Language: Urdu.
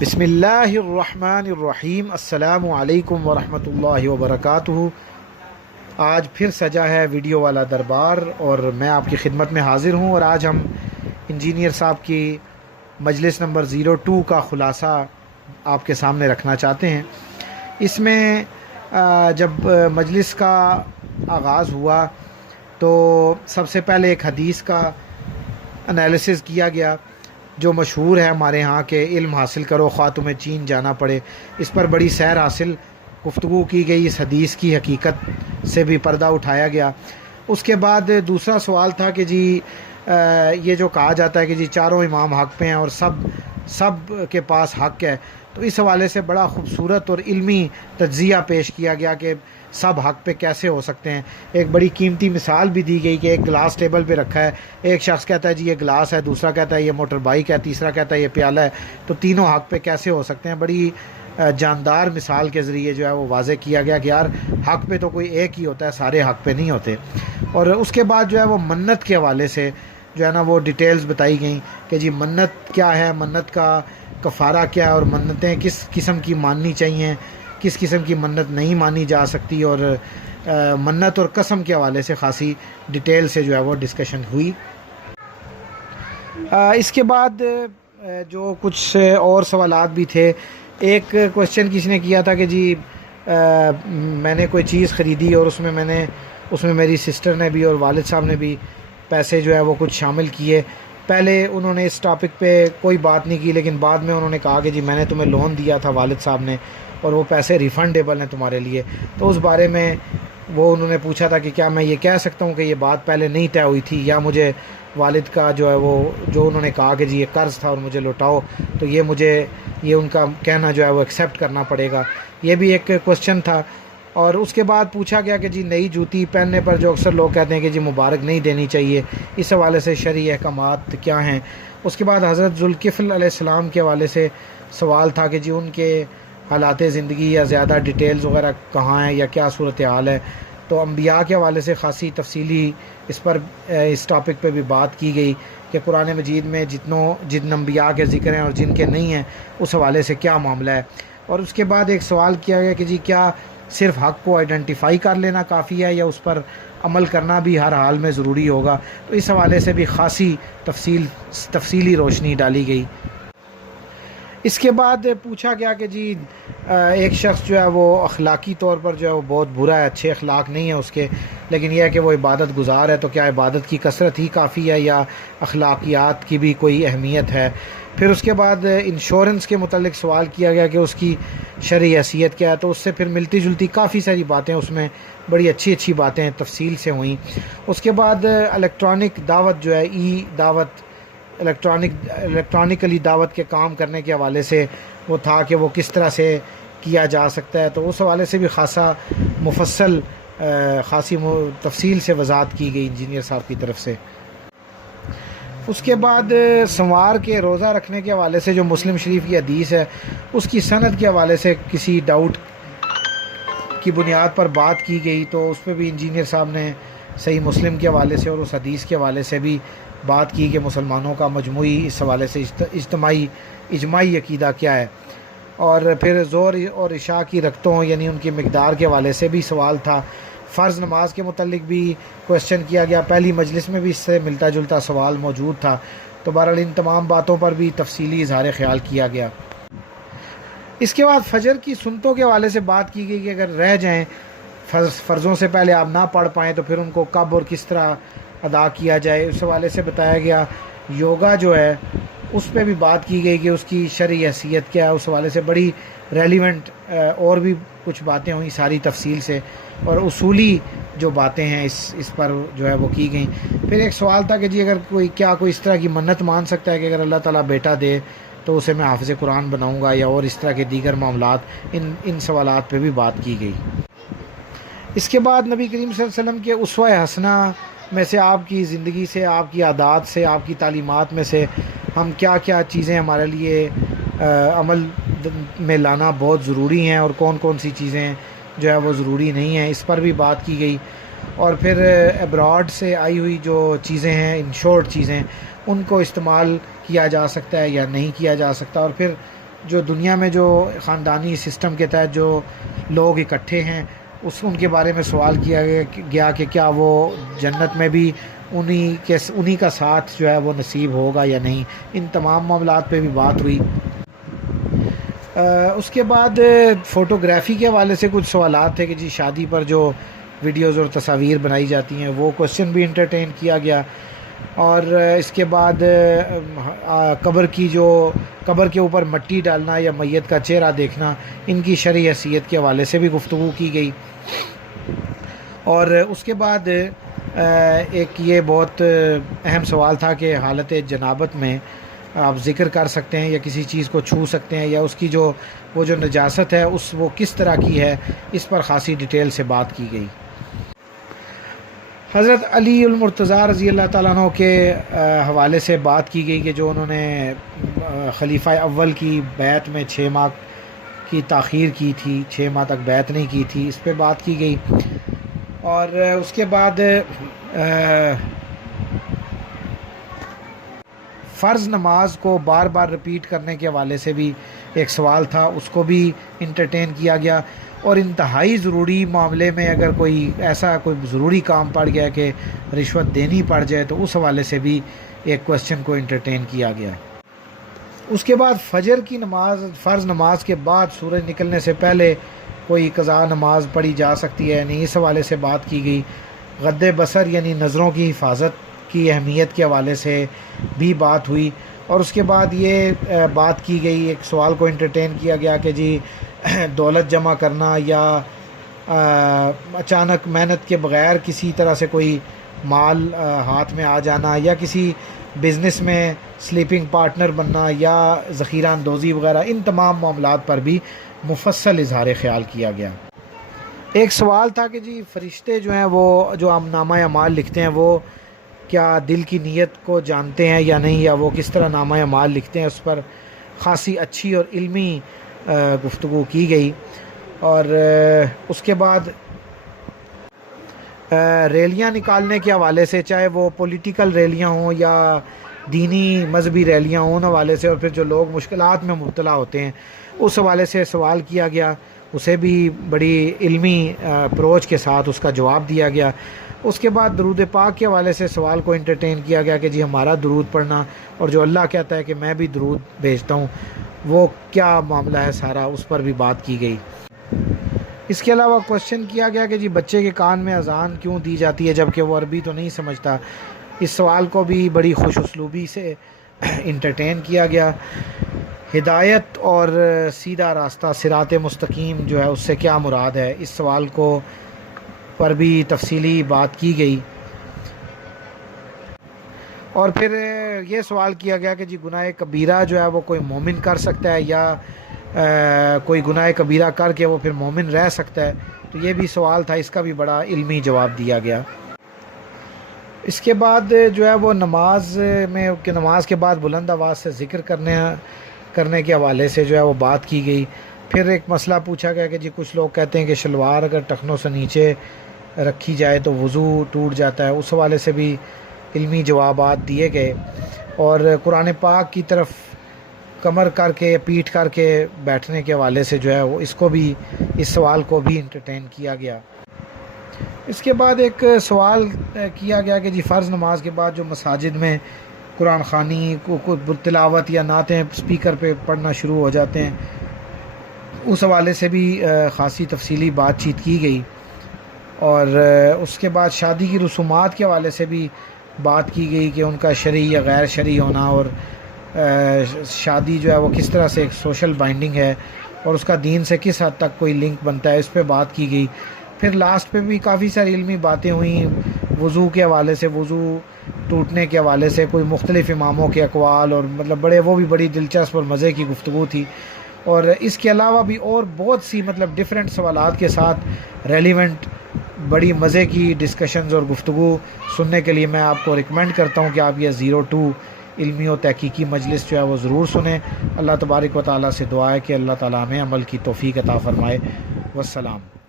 بسم اللہ الرحمن الرحیم۔ السلام علیکم ورحمۃ اللہ وبرکاتہ۔ آج پھر سجا ہے ویڈیو والا دربار اور میں آپ کی خدمت میں حاضر ہوں، اور آج ہم انجینئر صاحب کی مجلس نمبر 02 کا خلاصہ آپ کے سامنے رکھنا چاہتے ہیں۔ اس میں جب مجلس کا آغاز ہوا تو سب سے پہلے ایک حدیث کا انالیسز کیا گیا جو مشہور ہے ہمارے ہاں کہ علم حاصل کرو خواہ تمہیں چین جانا پڑے۔ اس پر بڑی سیر حاصل گفتگو کی گئی، اس حدیث کی حقیقت سے بھی پردہ اٹھایا گیا۔ اس کے بعد دوسرا سوال تھا کہ جی یہ جو کہا جاتا ہے کہ جی چاروں امام حق پہ ہیں اور سب کے پاس حق ہے، تو اس حوالے سے بڑا خوبصورت اور علمی تجزیہ پیش کیا گیا کہ سب حق پہ کیسے ہو سکتے ہیں۔ ایک بڑی قیمتی مثال بھی دی گئی کہ ایک گلاس ٹیبل پہ رکھا ہے، ایک شخص کہتا ہے جی یہ گلاس ہے، دوسرا کہتا ہے یہ موٹر بائک ہے، تیسرا کہتا ہے یہ پیالہ ہے، تو تینوں حق پہ کیسے ہو سکتے ہیں۔ بڑی جاندار مثال کے ذریعے جو ہے وہ واضح کیا گیا کہ یار حق پہ تو کوئی ایک ہی ہوتا ہے، سارے حق پہ نہیں ہوتے۔ اور اس کے بعد جو ہے وہ منت کے حوالے سے جو ہے نا وہ ڈیٹیلز بتائی گئیں کہ جی منت کیا ہے، منت کا کفارہ کیا ہے، اور منتیں کس قسم کی ماننی چاہیے، کس قسم کی منت نہیں مانی جا سکتی، اور منت اور قسم کے حوالے سے خاصی ڈیٹیل سے جو ہے وہ ڈسکشن ہوئی۔ اس کے بعد جو کچھ اور سوالات بھی تھے، ایک کوشچن کسی نے کیا تھا کہ جی میں نے کوئی چیز خریدی اور اس میں میری سسٹر نے بھی اور والد صاحب نے بھی پیسے جو ہے وہ کچھ شامل کیے۔ پہلے انہوں نے اس ٹاپک پہ کوئی بات نہیں کی، لیکن بعد میں انہوں نے کہا کہ جی میں نے تمہیں لون دیا تھا والد صاحب نے اور وہ پیسے ریفنڈیبل ہیں تمہارے لیے، تو اس بارے میں وہ انہوں نے پوچھا تھا کہ کیا میں یہ کہہ سکتا ہوں کہ یہ بات پہلے نہیں طے ہوئی تھی، یا مجھے والد کا جو ہے وہ جو انہوں نے کہا کہ جی یہ قرض تھا اور مجھے لوٹاؤ، تو یہ ان کا کہنا جو ہے وہ ایکسیپٹ کرنا پڑے گا۔ یہ بھی ایک کوشچن تھا۔ اور اس کے بعد پوچھا گیا کہ جی نئی جوتی پہننے پر جو اکثر لوگ کہتے ہیں کہ جی مبارک نہیں دینی چاہیے، اس حوالے سے شرعی احکامات کیا ہیں۔ اس کے بعد حضرت ذوالکفل علیہ السلام کے حوالے سے سوال تھا کہ جی ان کے حالات زندگی یا زیادہ ڈیٹیلز وغیرہ کہاں ہیں یا کیا صورتحال ہے، تو انبیاء کے حوالے سے خاصی تفصیلی اس ٹاپک پہ بھی بات کی گئی کہ قرآن مجید میں جن انبیاء کے ذکر ہیں اور جن کے نہیں ہیں اس حوالے سے کیا معاملہ ہے۔ اور اس کے بعد ایک سوال کیا گیا کہ جی کیا صرف حق کو آئیڈینٹیفائی کر لینا کافی ہے یا اس پر عمل کرنا بھی ہر حال میں ضروری ہوگا، تو اس حوالے سے بھی خاصی تفصیلی روشنی ڈالی گئی۔ اس کے بعد پوچھا گیا کہ جی ایک شخص جو ہے وہ اخلاقی طور پر جو ہے وہ بہت برا ہے، اچھے اخلاق نہیں ہے اس کے، لیکن یہ ہے کہ وہ عبادت گزار ہے، تو کیا عبادت کی کثرت ہی کافی ہے یا اخلاقیات کی بھی کوئی اہمیت ہے۔ پھر اس کے بعد انشورنس کے متعلق سوال کیا گیا کہ اس کی شرعی حیثیت کیا ہے، تو اس سے پھر ملتی جلتی کافی ساری باتیں اس میں بڑی اچھی باتیں تفصیل سے ہوئیں۔ اس کے بعد الیکٹرانک دعوت جو ہے ای دعوت، الیکٹرانکلی دعوت کے کام کرنے کے حوالے سے وہ تھا کہ وہ کس طرح سے کیا جا سکتا ہے، تو اس حوالے سے بھی خاصی تفصیل سے وضاحت کی گئی انجینئر صاحب کی طرف سے۔ اس کے بعد سموار کے روزہ رکھنے کے حوالے سے جو مسلم شریف کی حدیث ہے اس کی سند کے حوالے سے کسی ڈاؤٹ کی بنیاد پر بات کی گئی، تو اس پہ بھی انجینئر صاحب نے صحیح مسلم کے حوالے سے اور اس حدیث کے حوالے سے بھی بات کی کہ مسلمانوں کا مجموعی اس حوالے سے اجماعی عقیدہ کیا ہے۔ اور پھر ظہر اور عشاء کی رکعتوں یعنی ان کی مقدار کے حوالے سے بھی سوال تھا۔ فرض نماز کے متعلق بھی کوشچن کیا گیا، پہلی مجلس میں بھی اس سے ملتا جلتا سوال موجود تھا، تو بہرحال ان تمام باتوں پر بھی تفصیلی اظہار خیال کیا گیا۔ اس کے بعد فجر کی سنتوں کے حوالے سے بات کی گئی کہ اگر رہ جائیں فرضوں سے پہلے آپ نہ پڑھ پائیں تو پھر ان کو کب اور کس طرح ادا کیا جائے، اس حوالے سے بتایا گیا۔ یوگا جو ہے اس پہ بھی بات کی گئی کہ اس کی شرعی حیثیت کیا ہے، اس حوالے سے بڑی ریلیونٹ اور بھی کچھ باتیں ہوئیں ساری تفصیل سے، اور اصولی جو باتیں ہیں اس پر جو ہے وہ کی گئیں۔ پھر ایک سوال تھا کہ جی اگر کوئی اس طرح کی منت مان سکتا ہے کہ اگر اللہ تعالیٰ بیٹا دے تو اسے میں حافظ قرآن بناؤں گا، یا اور اس طرح کے دیگر معاملات، ان سوالات پہ بھی بات کی گئی۔ اس کے بعد نبی کریم صلی اللہ علیہ وسلم کے اسوہ حسنہ میں سے، آپ کی زندگی سے، آپ کی عادات سے، آپ کی تعلیمات میں سے ہم کیا چیزیں ہمارے لیے عمل میں لانا بہت ضروری ہیں اور کون سی چیزیں جو ہے وہ ضروری نہیں ہیں، اس پر بھی بات کی گئی۔ اور پھر ابراڈ سے آئی ہوئی جو چیزیں ہیں، انشورڈ چیزیں، ان کو استعمال کیا جا سکتا ہے یا نہیں کیا جا سکتا، اور پھر جو دنیا میں جو خاندانی سسٹم کے تحت جو لوگ اکٹھے ہیں ان کے بارے میں سوال کیا گیا کہ کیا وہ جنت میں بھی انہی کا ساتھ جو ہے وہ نصیب ہوگا یا نہیں. ان تمام معاملات پہ بھی بات ہوئی. اس کے بعد فوٹوگرافی کے حوالے سے کچھ سوالات تھے کہ جی شادی پر جو ویڈیوز اور تصاویر بنائی جاتی ہیں وہ کوسچن بھی انٹرٹین کیا گیا. اور اس کے بعد قبر کے اوپر مٹی ڈالنا یا میت کا چہرہ دیکھنا ان کی شرعی حیثیت کے حوالے سے بھی گفتگو کی گئی. اور اس کے بعد ایک یہ بہت اہم سوال تھا کہ حالت جنابت میں آپ ذکر کر سکتے ہیں یا کسی چیز کو چھو سکتے ہیں یا اس کی وہ جو نجاست ہے وہ کس طرح کی ہے, اس پر خاصی ڈیٹیل سے بات کی گئی. حضرت علی المرتضیٰ رضی اللہ تعالیٰ عنہ کے حوالے سے بات کی گئی کہ جو انہوں نے خلیفہ اول کی بیعت میں 6 ماہ کی تاخیر کی تھی, 6 ماہ تک بیعت نہیں کی تھی, اس پہ بات کی گئی. اور اس کے بعد فرض نماز کو بار بار رپیٹ کرنے کے حوالے سے بھی ایک سوال تھا, اس کو بھی انٹرٹین کیا گیا. اور انتہائی ضروری معاملے میں اگر کوئی ضروری کام پڑ گیا کہ رشوت دینی پڑ جائے تو اس حوالے سے بھی ایک کوسچن کو انٹرٹین کیا گیا. اس کے بعد فجر کی نماز, فرض نماز کے بعد سورج نکلنے سے پہلے کوئی قضا نماز پڑھی جا سکتی ہے نہیں, اس حوالے سے بات کی گئی. غض بصر یعنی نظروں کی حفاظت کی اہمیت کے حوالے سے بھی بات ہوئی. اور اس کے بعد یہ بات کی گئی, ایک سوال کو انٹرٹین کیا گیا کہ جی دولت جمع کرنا یا اچانک محنت کے بغیر کسی طرح سے کوئی مال ہاتھ میں آ جانا یا کسی بزنس میں سلیپنگ پارٹنر بننا یا ذخیرہ اندوزی وغیرہ, ان تمام معاملات پر بھی مفصل اظہار خیال کیا گیا. ایک سوال تھا کہ جی فرشتے جو ہیں وہ جو نامہ اعمال لکھتے ہیں وہ کیا دل کی نیت کو جانتے ہیں یا نہیں, یا وہ کس طرح نامہ اعمال لکھتے ہیں, اس پر خاصی اچھی اور علمی گفتگو کی گئی. اور اس کے بعد ریلیاں نکالنے کے حوالے سے, چاہے وہ پولیٹیکل ریلیاں ہوں یا دینی مذہبی ریلیاں ہوں, حوالے سے, اور پھر جو لوگ مشکلات میں مبتلا ہوتے ہیں اس حوالے سے سوال کیا گیا, اسے بھی بڑی علمی اپروچ کے ساتھ اس کا جواب دیا گیا. اس کے بعد درود پاک کے حوالے سے سوال کو انٹرٹین کیا گیا کہ جی ہمارا درود پڑھنا اور جو اللہ کہتا ہے کہ میں بھی درود بھیجتا ہوں وہ کیا معاملہ ہے سارا, اس پر بھی بات کی گئی. اس کے علاوہ کوشچن کیا گیا کہ جی بچے کے کان میں اذان کیوں دی جاتی ہے جبکہ وہ عربی تو نہیں سمجھتا, اس سوال کو بھی بڑی خوش اسلوبی سے انٹرٹین کیا گیا. ہدایت اور سیدھا راستہ صراط مستقیم جو ہے اس سے کیا مراد ہے, اس سوال کو پر بھی تفصیلی بات کی گئی. اور پھر یہ سوال کیا گیا کہ جی گناہ کبیرہ جو ہے وہ کوئی مومن کر سکتا ہے یا کوئی گناہ کبیرہ کر کے وہ پھر مومن رہ سکتا ہے, تو یہ بھی سوال تھا, اس کا بھی بڑا علمی جواب دیا گیا. اس کے بعد جو ہے وہ نماز کے بعد بلند آواز سے ذکر کرنے کے حوالے سے جو ہے وہ بات کی گئی. پھر ایک مسئلہ پوچھا گیا کہ جی کچھ لوگ کہتے ہیں کہ شلوار اگر ٹخنوں سے نیچے رکھی جائے تو وضو ٹوٹ جاتا ہے, اس حوالے سے بھی علمی جوابات دیے گئے. اور قرآن پاک کی طرف کمر کر کے پیٹھ کر کے بیٹھنے کے حوالے سے جو ہے وہ اس سوال کو بھی انٹرٹین کیا گیا. اس کے بعد ایک سوال کیا گیا کہ جی فرض نماز کے بعد جو مساجد میں قرآن خوانی کو تلاوت یا نعتیں اسپیکر پہ پڑھنا شروع ہو جاتے ہیں, اس حوالے سے بھی خاصی تفصیلی بات چیت کی گئی. اور اس کے بعد شادی کی رسومات کے حوالے سے بھی بات کی گئی کہ ان کا شرعی یا غیر شرعی ہونا, اور شادی جو ہے وہ کس طرح سے ایک سوشل بائنڈنگ ہے اور اس کا دین سے کس حد تک کوئی لنک بنتا ہے, اس پہ بات کی گئی. پھر لاسٹ پہ بھی کافی ساری علمی باتیں ہوئیں وضو کے حوالے سے, وضو ٹوٹنے کے حوالے سے کوئی مختلف اماموں کے اقوال, اور مطلب وہ بھی بڑی دلچسپ اور مزے کی گفتگو تھی. اور اس کے علاوہ بھی اور بہت سی ڈیفرنٹ سوالات کے ساتھ ریلیونٹ بڑی مزے کی ڈسکشنز اور گفتگو سننے کے لیے میں آپ کو ریکمینڈ کرتا ہوں کہ آپ یہ 02 علمی و تحقیقی مجلس جو ہے وہ ضرور سنیں. اللہ تبارک و تعالیٰ سے دعا ہے کہ اللہ تعالیٰ ہمیں عمل کی توفیق عطا فرمائے. والسلام.